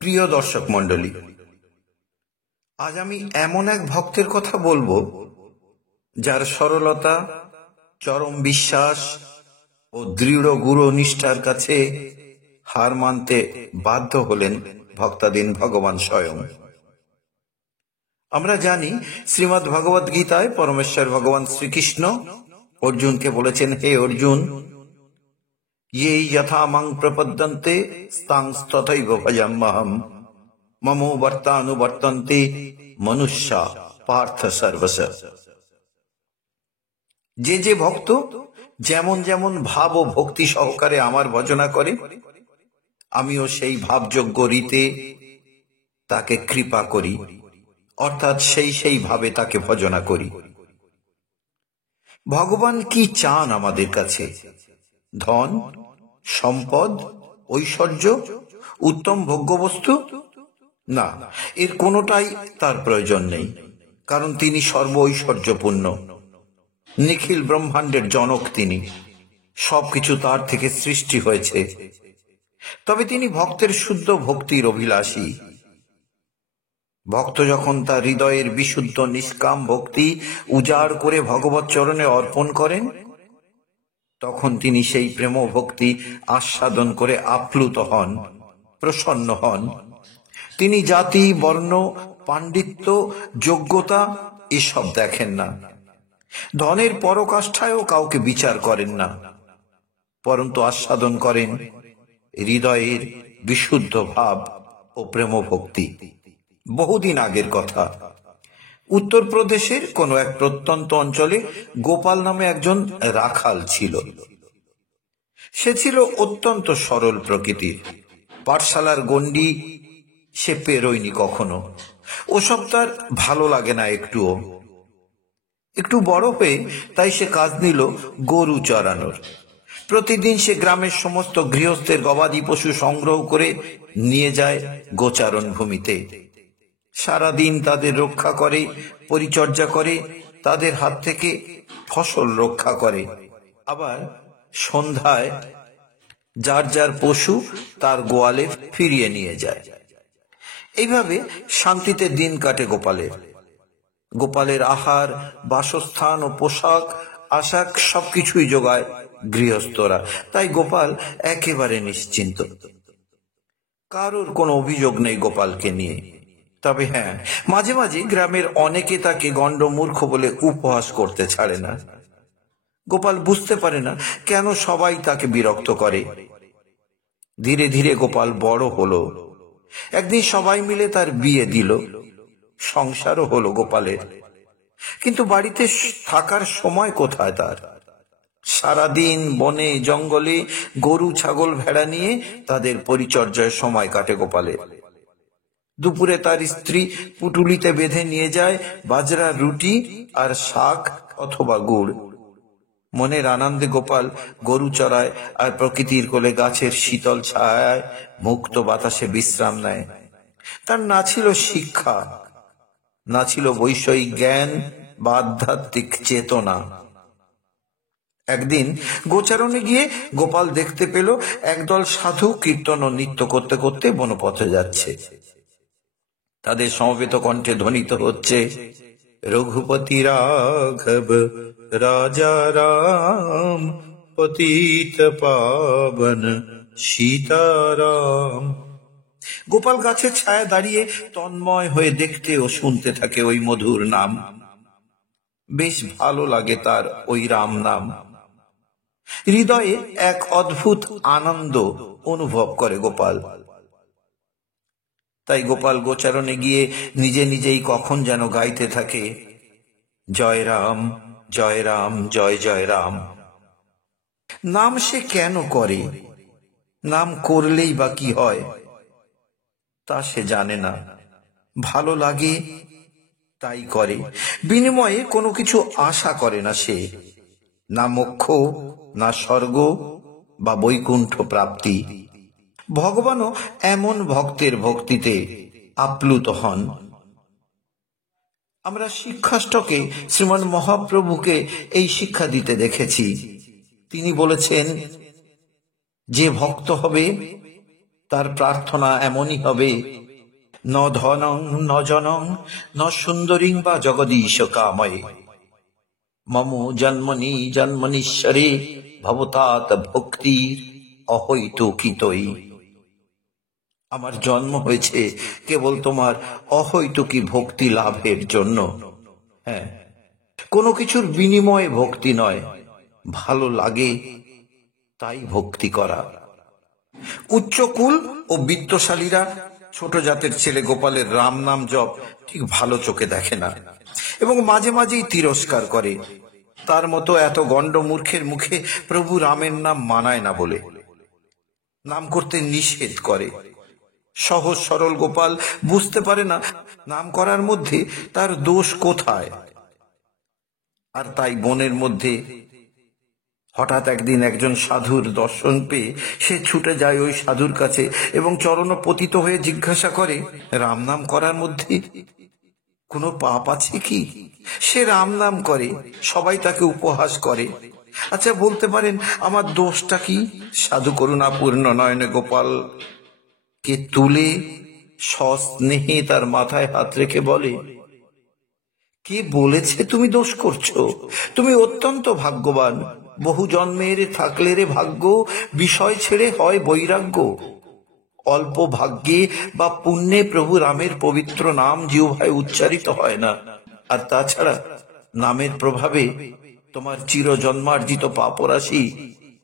প্রিয় দর্শক মণ্ডলী, আজ আমি এমন এক ভক্তের কথা বলবো যার সরলতা, চরম বিশ্বাস ও দৃঢ় গুরু নিষ্ঠার কাছে হার মানতে বাধ্য হলেন ভক্তাধীন ভগবান স্বয়ং। আমরা জানি শ্রীমদ্ ভগবদ গীতায় পরমেশ্বর ভগবান শ্রীকৃষ্ণ অর্জুনকে বলেছেন, হে অর্জুন, ये यथा मां प्रपद्यन्ते तांस्तथैव भजाम्यहम् ममो वर्तानुवर्तन्ते मनुष्या पार्थ सर्वश। যে যে ভক্ত যেমন যেমন ভাব ও ভক্তি সহকারে আমার ভজনা করে, আমিও সেই ভাবযোগ্য রীতে তাকে কৃপা করি, অর্থাৎ সেই ভাবে তাকে ভজনা করি। ভগবান কি চান আমাদের কাছে? ধন, সম্পদ, ঐশ্বর্য, উত্তম ভোগ্যবস্তু? না, এর কোনোটাই তার প্রয়োজন নেই, কারণ তিনি সর্ব ঐশ্বর্যপূর্ণ। নিখিল ব্রহ্মাণ্ডের জনক তিনি, সবকিছু তার থেকে সৃষ্টি হয়েছে। তবে তিনি ভক্তের শুদ্ধ ভক্তির অভিলাষী। ভক্ত যখন তার হৃদয়ের বিশুদ্ধ নিষ্কাম ভক্তি উজাড় করে ভগবৎ চরণে অর্পণ করেন, তখন তিনি সেই প্রেম ভক্তি আস্বাদন করে আপ্লুত হন, প্রসন্ন হন। তিনি জাতি, বর্ণ, পাণ্ডিত্য, যোগ্যতা এসব দেখেন না। ধনের পরকাষ্ঠায়ও কাউকে বিচার করেন না, পরন্তু আস্বাদন করেন হৃদয়ের বিশুদ্ধ ভাব ও প্রেম ভক্তি। বহুদিন আগের কথা, উত্তরপ্রদেশের কোন এক প্রত্যন্ত অঞ্চলে গোপাল নামে একজন রাখাল ছিল। সে ছিল অত্যন্ত সরল প্রকৃতির। পাঠশালার গণ্ডি সে পেরোয়নি কখনো, ওসব তার ভালো লাগে না একটুও। একটু বড় হয়ে তাই সে কাজ নিল গরু চড়ানোর। প্রতিদিন সে গ্রামের সমস্ত গৃহস্থের গবাদি পশু সংগ্রহ করে নিয়ে যায় গোচারণ ভূমিতে। সারাদিন তাদের রক্ষা করে, পরিচর্যা করে, তাদের হাত থেকে ফসল রক্ষা করে। আবার সন্ধ্যায় যার যার পশু তার গোয়ালে ফিরিয়ে নিয়ে যায়। এইভাবে শান্তিতে দিন কাটে গোপালের। গোপালের আহার, বাসস্থান ও পোশাক আশাক সবকিছুই যোগায় গৃহস্থরা। তাই গোপাল একেবারে নিশ্চিন্ত। কারোর কোনো অভিযোগ নেই গোপালকে নিয়ে। তবে হ্যাঁ, মাঝে মাঝে গ্রামের অনেকে তাকে গণ্ডমূর্খ বলে উপহাস করতে ছাড়ে না। গোপাল বুঝতে পারে না কেন সবাই তাকে বিরক্ত করে। ধীরে ধীরে গোপাল বড় হলো। একদিন সবাই মিলে তার বিয়ে দিল, সংসারও হলো গোপালের। কিন্তু বাড়িতে থাকার সময় কোথায় তার? সারাদিন বনে জঙ্গলে গরু, ছাগল, ভেড়া নিয়ে তাদের পরিচর্যায় সময় কাটে গোপালের। দুপুরে তার স্ত্রী পুটুলিতে বেঁধে নিয়ে যায় বাজরার রুটি আর শাক অথবা গুড়। মনের আনন্দে গোপাল গরু চড়ায় আর প্রকৃতির কোলে গাছের শীতল ছায়ায় মুক্ত বাতাসে বিশ্রাম নেয়। তার না ছিল শিক্ষা, না ছিল বৈষয়িক জ্ঞান বা আধ্যাত্মিক চেতনা। একদিন গোচারণে গিয়ে গোপাল দেখতে পেল একদল সাধু কীর্তন ও নৃত্য করতে করতে বনপথে যাচ্ছে। তাদের সমবেত কণ্ঠে ধ্বনিত হচ্ছে, রঘুপতি রাঘব রাজা রাম, পতিত পাবন সীতারাম। গোপাল গাছের ছায়া দাঁড়িয়ে তন্ময় হয়ে দেখতে ও শুনতে থাকে ওই মধুর নাম। বেশ ভালো লাগে তার ওই রাম নাম। হৃদয়ে এক অদ্ভুত আনন্দ অনুভব করে গোপাল। তাই গোপাল গোচারণে গিয়ে নিজে নিজেই কখন যেন গাইতে থাকে, জয় রাম জয় রাম জয় জয় রাম। নাম সে কেন করে? নাম করলেই বা কি হয় তা সে জানে না। ভালো লাগে তাই করে, বিনিময়ে কোনো কিছু আশা করে না সে। না মোক্ষ, না স্বর্গ বা বৈকুণ্ঠ প্রাপ্তি। ভগবানও এমন ভক্তের ভক্তিতে আপ্লুত হন। আমরা শিক্ষাষ্টকে শ্রীমান মহাপ্রভুকে এই শিক্ষা দিতে দেখেছি। তিনি বলেছেন, যে ভক্ত হবে তার প্রার্থনা এমনই হবে, ন ধনং ন জনং ন সুন্দরীং বা জগদীশ কাময়ে, মম জন্মনি জন্মনীশ্বরে ভবতাৎ ভক্তি অহৈতুকিতই। আমার জন্ম হয়েছে কেবল তোমার অহৈতুকী ভক্তি লাভের জন্য। হ্যাঁ, কোনো কিছুর বিনিময়ে ভক্তি নয়, ভালো লাগে তাই ভক্তি করা। উচ্চকুল ও বিত্তশালীরা ছোট জাতের ছেলে গোপালের রাম নাম জপ ঠিক ভালো চোখে দেখে না এবং মাঝে মাঝেই তিরস্কার করে। তার মতো এত গণ্ড মূর্খের মুখে প্রভু রামের নাম মানায় না বলে নাম করতে নিষেধ করে। সহজ সরল গোপাল বুঝতে পারে না নাম করার মধ্যে তার দোষ কোথায়। আর তাই বনের মধ্যে হঠাৎ একদিন একজন সাধুর দর্শন পেয়ে সে ছুটে যায় ওই সাধুর কাছে এবং চরণ পতিত হয়ে জিজ্ঞাসা করে, রাম নাম করার মধ্যে কোনো পাপ আছে কি? সে রাম নাম করে, সবাই তাকে উপহাস করে। আচ্ছা বলতে পারেন আমার দোষটা কি? সাধু করুণাপূর্ণ নয়নে গোপাল কে তুলে সস্নেহে তার মাথায় হাত রেখে বলে, কে বলেছে তুমি দোষ করছো? তুমি অত্যন্ত ভাগ্যবান। বহু জন্মের থাকলে রে ভাগ্য, বিষয় ছেড়ে হয় বৈরাগ্য। অল্প ভাগ্যে বা পুণ্যে প্রভু রামের পবিত্র নাম জিহ্বায় উচ্চারিত হয় না। আর তাছাড়া নামের প্রভাবে তোমার চিরজন্মার্জিত পাপরাশি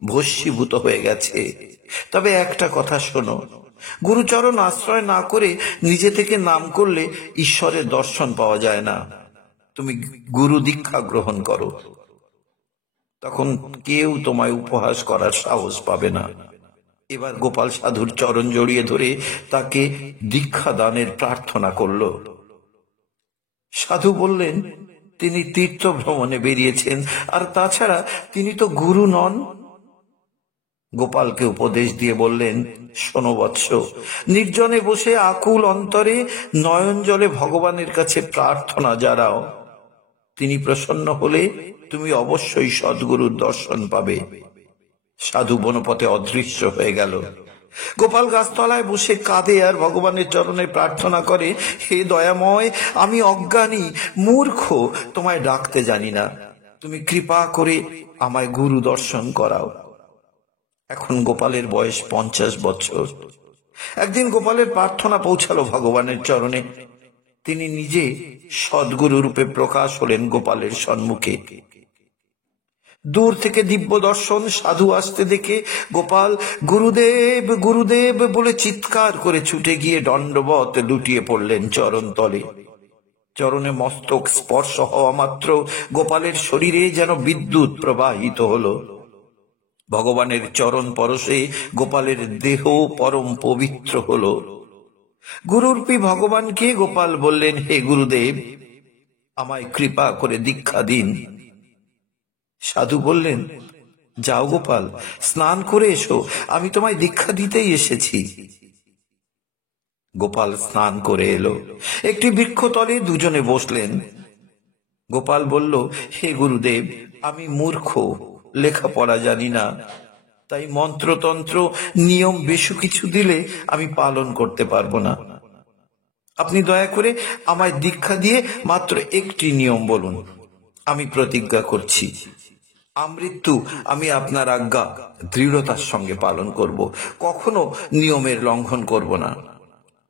ভস্মীভূত হয়ে গেছে। তবে একটা কথা শোনো, গুরুচরণ আশ্রয় না করে নিজে থেকে নাম করলে ঈশ্বরের দর্শন পাওয়া যায় না। তুমি গুরু দীক্ষা গ্রহণ করো, তখন কেউ তোমায় উপহাস করার সাহস পাবে না। এবার গোপাল সাধুর চরণ জড়িয়ে ধরে তাকে দীক্ষা দানের প্রার্থনা করল। সাধু বললেন তিনি তীর্থ ভ্রমণে বেরিয়েছেন, আর তাছাড়া তিনি তো গুরু নন। গোপালকে উপদেশ দিয়ে বললেন, শোনো বৎস, নির্জনে বসে আকুল অন্তরে নয়ন জলে ভগবানের কাছে প্রার্থনা জানাও। তিনি প্রসন্ন হলে তুমি অবশ্যই সদ্গুরুর দর্শন পাবে। সাধু বনপথে অদৃশ্য হয়ে গেল। গোপাল গাছতলায় বসে কাঁদে আর ভগবানের চরণে প্রার্থনা করে, হে দয়াময়, আমি অজ্ঞানী মূর্খ, তোমায় ডাকতে জানি না। তুমি কৃপা করে আমায় গুরু দর্শন করাও। এখন গোপালের বয়স 50 বছর। একদিন গোপালের প্রার্থনা পৌঁছালো ভগবানের চরণে। তিনি নিজে সদ্গুরু রূপে প্রকাশ হলেন গোপালের সম্মুখে। দূর থেকে দিব্য দর্শন সাধু আসতে দেখে গোপাল গুরুদেব গুরুদেব বলে চিৎকার করে ছুটে গিয়ে দণ্ডবত লুটিয়ে পড়লেন চরণ তলে। চরণে মস্তক স্পর্শ হওয়া মাত্র গোপালের শরীরে যেন বিদ্যুৎ প্রবাহিত হলো। ভগবানের চরণ পরশে গোপালের দেহ পরম পবিত্র হলো। গুরুরূপী ভগবানকে গোপাল বললেন, হে গুরুদেব, আমায় কৃপা করে দীক্ষা দিন। সাধু বললেন, যাও গোপাল, স্নান করে এসো, আমি তোমায় দীক্ষা দিতেই এসেছি। গোপাল স্নান করে এলো। একটি বৃক্ষতলে দুজনে বসলেন। গোপাল বলল, হে গুরুদেব, আমি মূর্খ, লেখাপড়া জানি না, তাই মন্ত্রতন্ত্র নিয়ম বেশু কিছু দিলে আমি পালন করতে পারবো না। আপনি দয়া করে আমায় দীক্ষা দিয়ে মাত্র একটি নিয়ম বলুন, আমি প্রতিজ্ঞা করছি আমৃত্যু আমি আপনার আজ্ঞা দৃঢ়তার সঙ্গে পালন করব, কখনো নিয়মের লঙ্ঘন করব না।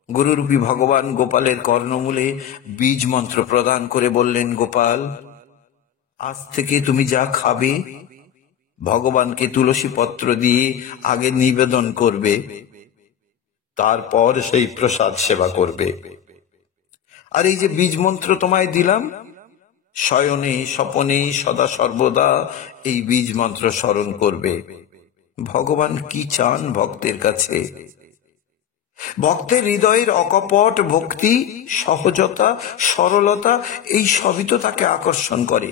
গুরুরূপী ভগবান গোপালের কর্ণমূলে বীজ মন্ত্র প্রদান করে বললেন, গোপাল, আজ থেকে তুমি যা খাবে ভগবানকে তুলসী পত্র দিয়ে আগে নিবেদন করবে, তারপর সেই প্রসাদ সেবা করবে। আর এই যে বীজ মন্ত্র তোমায় দিলাম, শয়নে স্বপনে সদা সর্বদা এই বীজ মন্ত্র স্মরণ করবে। ভগবান কি চান ভক্তের কাছে? ভক্তের হৃদয়ের অকপট ভক্তি, সহজতা, সরলতা, এই সবই তো তাকে আকর্ষণ করে।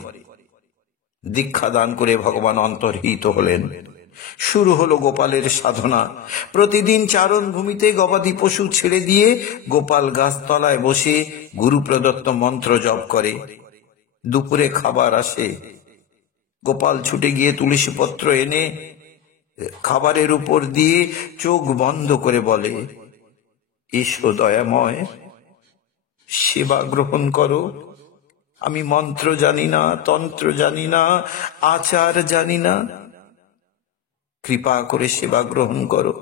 দীক্ষা দান করে ভগবান অন্তর্হিত হলেন। শুরু হলো গোপালের সাধনা। প্রতিদিন চারণ ভূমিতে গবাদি পশু ছেড়ে দিয়ে গোপাল গাছতলায় বসে গুরু প্রদত্ত মন্ত্র জপ করে। দুপুরে খাবার আসে। গোপাল ছুটে গিয়ে তুলসী পত্র এনে খাবারের উপর দিয়ে চোখ বন্ধ করে বলে, এসো দয়াময়, সেবা গ্রহণ করো। আমি মন্ত্র জানি না, তন্ত্র জানি না, আচার জানি না, কৃপা করে সেবা গ্রহণ করো।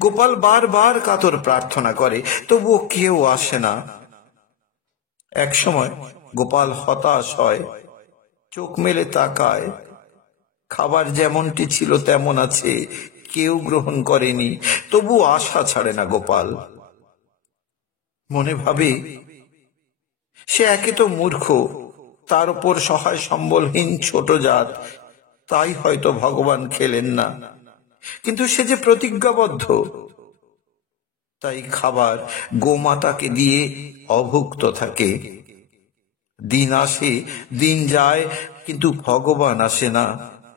গোপাল বারবার কাতর প্রার্থনা করে, তবুও কেউ আসে না। এক সময় গোপাল হতাশ হয়, চোখ মেলে তাকায়, খাবার যেমনটি ছিল তেমন আছে, কেউ গ্রহণ করেনি। তবু আশা ছাড়ে না গোপাল। মনে ভাবে, সে একে তো মূর্খ, তার উপর সহায় সম্বলহীন ছোট জাত, তাই হয়তো ভগবান খেলেন না। কিন্তু সে যে প্রতিজ্ঞাবদ্ধ, তাই খাবার গোমাতাকে দিয়ে অভুক্ত থাকে। দিন আসে, দিন যায়, কিন্তু ভগবান আসে না,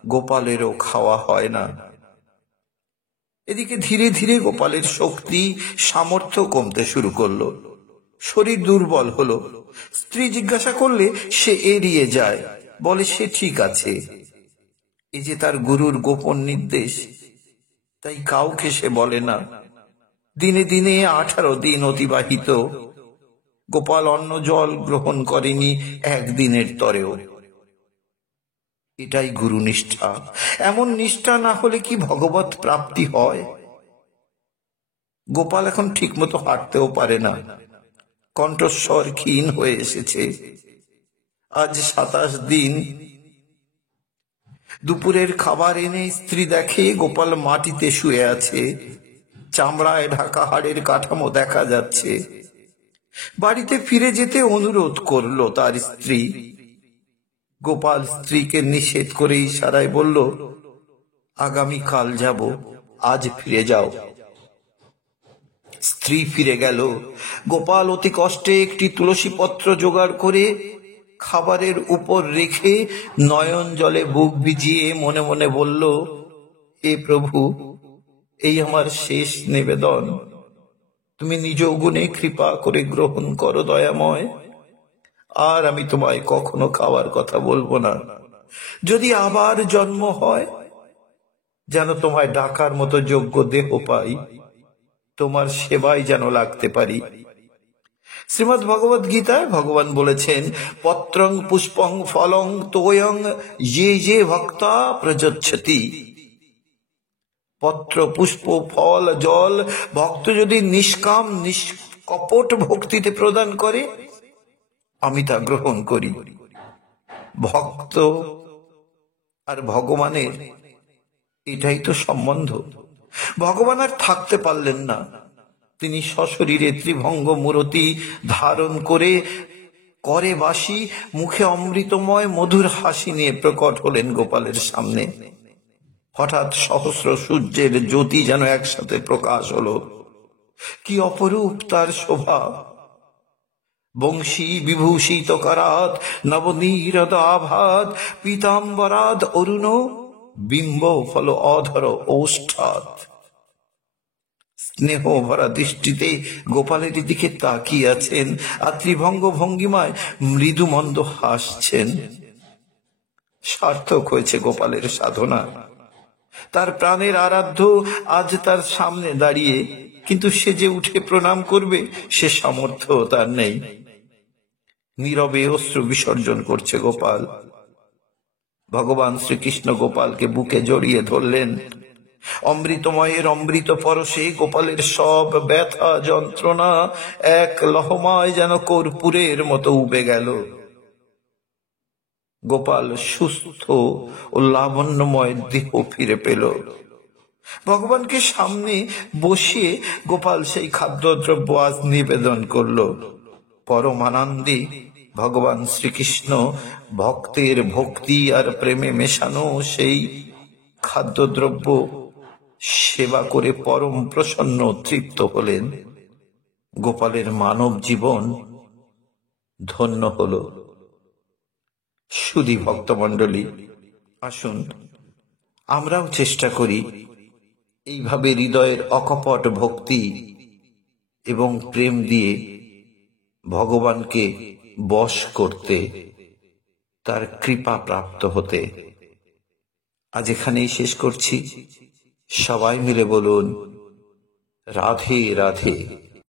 গোপালেরও খাওয়া হয় না। এদিকে ধীরে ধীরে গোপালের শক্তি সামর্থ্য কমতে শুরু করলো, শরীর দুর্বল হলো। স্ত্রী জিজ্ঞাসা করলে সে এড়িয়ে যায়, বলে সে ঠিক আছে। এই যে তার গুরুর গোপন নির্দেশ, তাই কাউকে সে বলে না। দিনে দিনে 18 দিন অতিবাহিত, গোপাল অন্ন জল গ্রহণ করেনি একদিনের তরেও। এটাই গুরু নিষ্ঠা। এমন নিষ্ঠা না হলে কি ভগবত প্রাপ্তি হয়? গোপাল এখন ঠিক মতো হাঁটতেও পারে না, কণ্ঠস্বর ক্ষীণ হয়ে এসেছে। আজ 27 দিন। দুপুরের খাবার এনে স্ত্রী দেখে গোপাল মাটিতে শুয়ে আছে, চামড়ায় ঢাকা হাড়ের কাঠামো দেখা যাচ্ছে। বাড়িতে ফিরে যেতে অনুরোধ করলো তার স্ত্রী। গোপাল স্ত্রীকে নিষেধ করে ইশারায় বলল, আগামী কাল যাব, আজ ফিরে যাও। স্ত্রী ফিরে গেল। গোপাল অতি কষ্টে একটি তুলসী পত্র জোগাড় করে খাবারের উপর রেখে নয়ন জলে বুক ভিজিয়ে মনে মনে বলল, হে প্রভু, এই আমার শেষ নিবেদন, তুমি নিজ গুণে কৃপা করে গ্রহণ করো দয়াময়। আর আমি তোমায় কখনো খাওয়ার কথা বলবো না। যদি আবার জন্ম হয়, যেন তোমায় ডাকার মতো যোগ্য দেহ পাই, তোমার সেবায় যেন লাগতে পারি। শ্রীমদ্ ভগবদ গীতায় ভগবান বলেছেন, পত্রং পুষ্পং ফলং তোয়ং যে যে ভক্তা প্রযচ্ছতি। পত্র, পুষ্প, ফল, জল ভক্ত যদি নিষ্কাম নিষ্কপট ভক্তিতে প্রদান করে, আমি তা গ্রহণ করি। ভক্ত আর ভগবানের এটাই তো সম্বন্ধ। ভগবান আর থাকতে পারলেন না, তিনি সশরীরে ত্রিভঙ্গ মূরতি ধারণ করে করে বাসি, মুখে অমৃতময় মধুর হাসি নিয়ে প্রকট হলেন গোপালের সামনে। হঠাৎ সহস্র সূর্যের জ্যোতি যেন একসাথে প্রকাশ হলো। কি অপরূপ তার শোভা! বংশী বিভূষিত করাত নবনীরদ আভাত পীতাম্বরাদ অরুণ বিম্ব ফল অধর ওষ্ঠাত। স্নেহ ভরা দৃষ্টিতে গোপালের দিকে তাকিয়ে আছেন, আর ত্রিভঙ্গ ভঙ্গিমায় মৃদু মন্দ হাসছেন। সার্থক হয়েছে গোপালের সাধনা। তার প্রাণের আরাধ্য আজ তার সামনে দাঁড়িয়ে, কিন্তু সে যে উঠে প্রণাম করবে সে সামর্থ্য তার নেই। নীরবে অশ্রু বিসর্জন করছে গোপাল। ভগবান শ্রীকৃষ্ণ গোপালকে বুকে জড়িয়ে ধরলেন। অমৃতময়ের অমৃত পরশে গোপালের সব ব্যথা যন্ত্রণা এক লহমায় যেন কর্পূরের মতো উবে গেল। গোপাল সুস্থ ও লাবণ্যময় দেহ ফিরে পেল। ভগবানকে সামনে বসিয়ে গোপাল সেই খাদ্যদ্রব্য আজ নিবেদন করল। পরম আনন্দে ভগবান শ্রীকৃষ্ণ ভক্তের ভক্তি আর প্রেমে মেশানো সেই খাদ্যদ্রব্য সেবা করে পরম প্রসন্ন তৃপ্ত হলেন। গোপালের মানব জীবন ধন্য হল। সুধী ভক্তমণ্ডলী, আসুন আমরাও চেষ্টা করি এইভাবে হৃদয়ের অকপট ভক্তি এবং প্রেম দিয়ে ভগবানকে বশ করতে, তার কৃপা প্রাপ্ত হতে। আজ এখানেই শেষ করছি। সবাই মিলে বলুন রাধে রাধে।